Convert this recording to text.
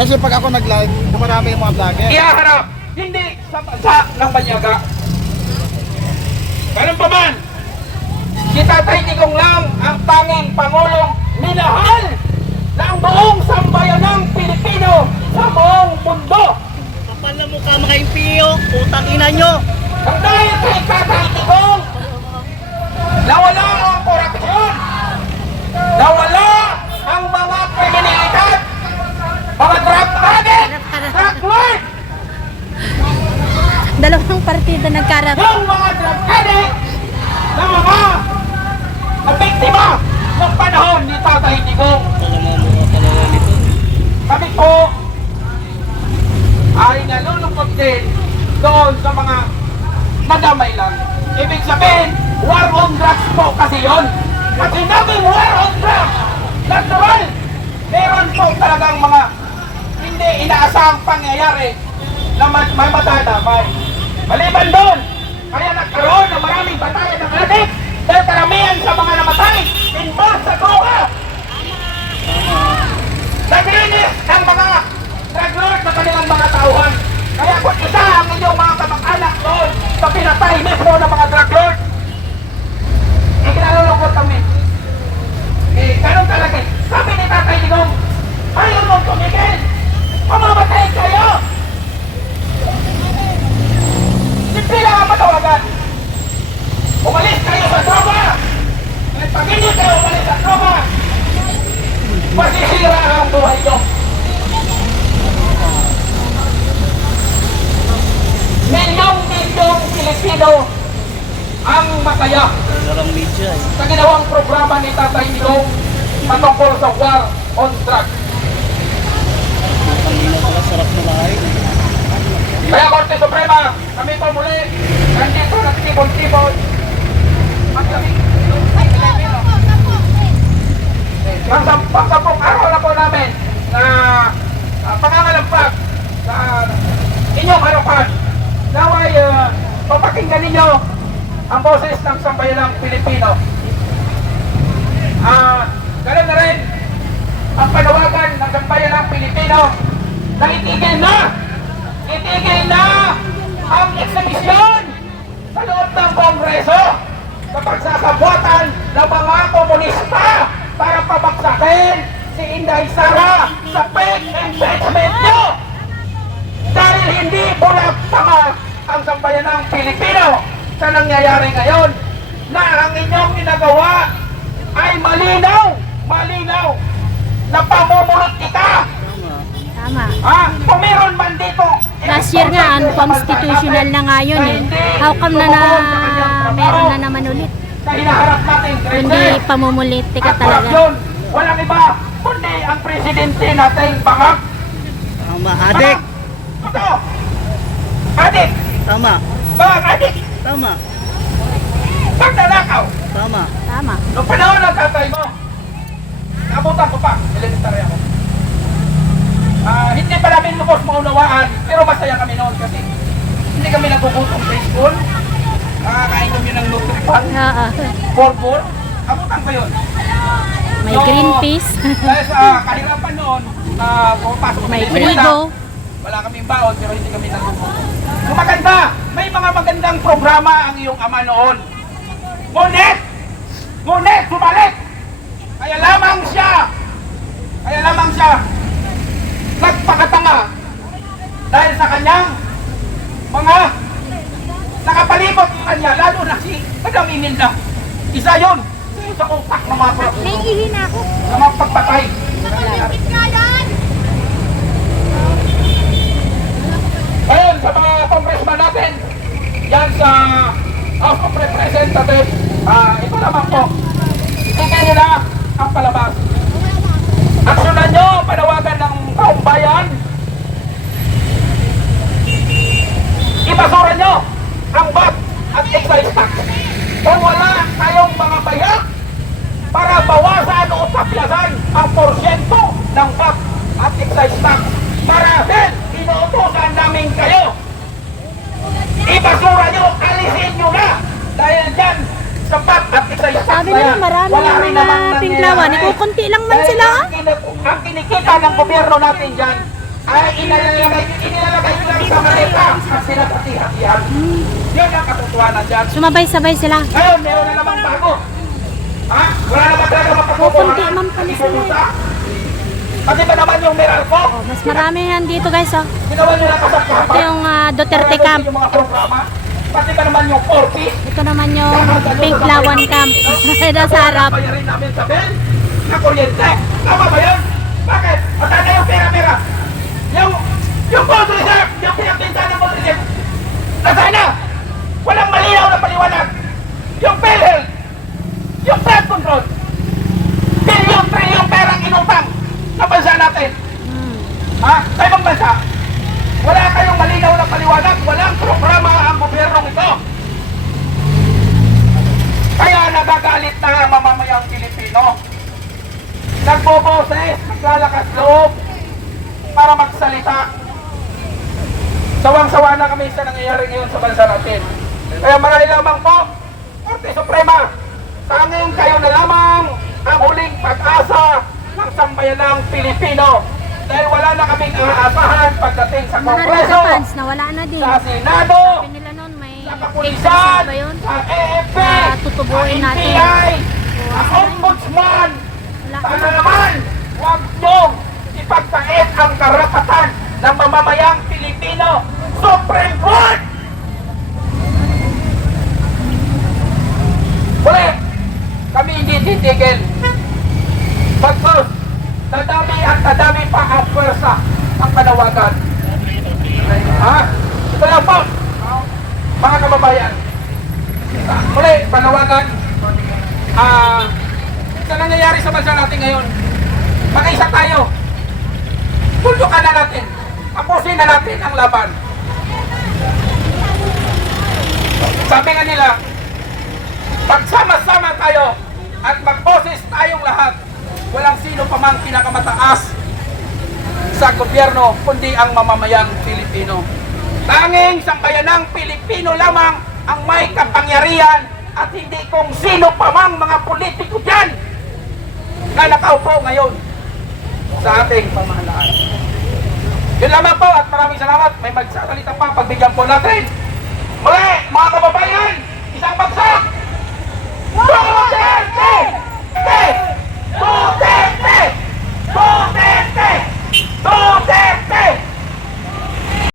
Kasi pag ako nag-live, dumarami yung mga vlogger. Ihaharap, hindi sa bansa ng banyaga. Ganun pa man, si Tatay Digong lang ang tanging Pangulong minahal ng buong sambayanang Pilipino sa buong mundo. Kapal na mukha mga impiyo, utang ina nyo. Ang dahil kay Tatay Digong, nawala ang korupsyon, nawala ang mga kriminalidad, mga drug addict, drug lord, Dalawang partido nagkarap. yung mga drug addict na mga biktima ng panahon ni Tatay Digong. Kami po ay nalulungkot din doon sa mga nadamay lang. Ibig sabihin, war on drugs po kasi yun. Kasi naging war on drugs, natural, meron po talagang mga hindi inaasahang pangyayari na may matadamay. Maliban doon, kaya nagkaroon ng maraming batayan ng addict dahil karamihan sa mga namatay involved sa droga. Naglinis ang mga drug lord sa kanilang mga tauhan. Kaya kung isa ang inyong mga kamag-anak doon sa pinatay mismo ng mga drug lord, ikinalulungkot kami. Ganun talaga. Sabi ni Tatay Digong, ayaw mong tumigil, mamamatay kayo. Simple lang ang matawagan. Umalis kayo sa droga. Pag hindi kayo umalis sa droga, masisira ang buhay nyo. Milyong-milyong Pilipino ang masaya Larang media eh. sa ginawang programa ni Tatay Digong patungkol sa war on drugs. Utang ina pala, sarap na lahat. Kaya Korte Suprema, kami po muli, nandito nagtibon-tibon. Ang kami, pagsampung araw na po namin na pangangalampag sa inyong harapan. Naway, papakinggan ninyo ang boses ng sambayanang Pilipino. Ganun na rin ang panawagan ng sambayanang Pilipino na itigil na ang eksibisyon sa loob ng Kongreso sa pagsasabuatan ng mga komunista para pabagsakin si Inday Sara sa fake impeachment nyo. Dahil hindi bulag tama ang sambayanang Pilipino sa nangyayari ngayon na ang inyong ginagawa ay malinaw na pamumulot kita. Tama. Kung meron man dito, Last year nga, unconstitutional na nga yun eh. How come meron na naman ulit? sa hinaharap natin, Hindi pamumulitika at talaga. korupsyon, walang iba kundi ang presidente nating bangag. Tama, adik. Ito, adik, Tama, bangag adik, tama, pagnanakaw. tama. Tama. Noong panahon ng tatay mo, nabutan ko pa, elementary ako. Hindi pa namin lubos maunawaan, pero masaya kami noon kasi hindi kami nagugutom sa school. Nakakain kami ng nutripan, Oo. borbor, abutan ko yun. May green peas. Dahil sa kahirapan noon, pumapasok kami May ng frigo. eskwela. Wala kaming baon, pero hindi kami nagugutom. So maganda, may mga magandang programa ang iyong ama noon. Ngunit, bumalik! Kaya lamang siya nagpakatanga dahil sa kanyang mga nakapalibot sa kanya, lalo na si Madam Imelda. Isa yun sa utak ng mga korupsyon. Naiihin ako. Sa mga pagpatay. Ngayon, sa mga congressman natin, yan sa House of Representatives, ito naman po, tingnan nyo na ang palabas. Aksyonan nyo, panawagan ng taong bayan. Ibasura nyo ang VAT at excise tax. Kung wala tayong mga bayak para bawasan o taplasan ang porsyento ng VAT at excise tax. Marahil, inuutosan namin kayo. Ibasura nyo, alisin nyo na. Dahil dyan, sa VAT at excise tax Sabi nila marami wala rin namang mga timplawan. nangyayari. Ikukunti lang man sila. Ang kinikita ng gobyerno natin dyan ay inilalagay lang sa maleta at sinasati-hatian. Yun ang katotohanan dyan. Sumabay-sabay sila. Ngayon, meron na namang bago. Ha? Wala naman talaga Pupunti, mapagkukuhanan. ma'am, pala sila. Pati ba naman yung Meralco? Mas marami yan dito guys, oh. Ginawa nyo lang Ito kasagkapan. yung Duterte Camp. Yung mga programa. Pati ba naman yung 40? Ito naman yung Pink Lawan Camp. Nasa harap. Bayarin namin sa bill na kuryente. Tama ba yun? Bakit? Matanda yung pera-pera. Yung bond reserve, yung pinagpinta ng bond reserve. Nasaan na? Walang malinaw na paliwanag. Yung PhilHealth, yung flood control, bilyon-trilyong perang inutang sa bansa natin. Ha? Sa ibang bansa, wala kayong malinaw na paliwanag, walang programa ang gobyernong ito. Kaya nagagalit na ang mamamayang Pilipino. Nagboboses, naglalakas loob para magsalita. Sawang-sawa na kami sa nangyayari ngayon sa bansa natin. Kaya marami lamang po, Korte Suprema, tanging kayo na lamang ang huling pag-asa ng sambayanang Pilipino. Dahil wala na kaming aasahan pagdating sa Mga Kongreso, fans na wala na din. sa Senado, Sabi nila noon may sa exercise kapulisan, ba yun? sa AFP, Na tutubuin sa natin. NBI, sa Ombudsman. Wala Sana na. naman, huwag niyong ipagkait ang karapatan ng mamamayang Pilipino. Supreme Court! Ulit, kami hindi titigil. Pagpos, dadami at dadami pa ang pwersa ang panawagan. Ha? Ito lang po, mga kababayan. Muli, panawagan. Sa nangyayari sa bansa natin ngayon, mag-isa tayo. Tuldukan na natin. Tapusin na natin ang laban. Sabi nga nila, pagsama-sama tayo at magboses tayong lahat, walang sino pa mang pinakamataas sa gobyerno kundi ang mamamayang Pilipino. Tanging sambayanang Pilipino lamang ang may kapangyarihan at hindi kung sino pa mang mga politiko dyan na nakaupo ngayon sa ating pamahalaan. Yun lamang po at maraming salamat. May magsasalita pa, pagbigyan po natin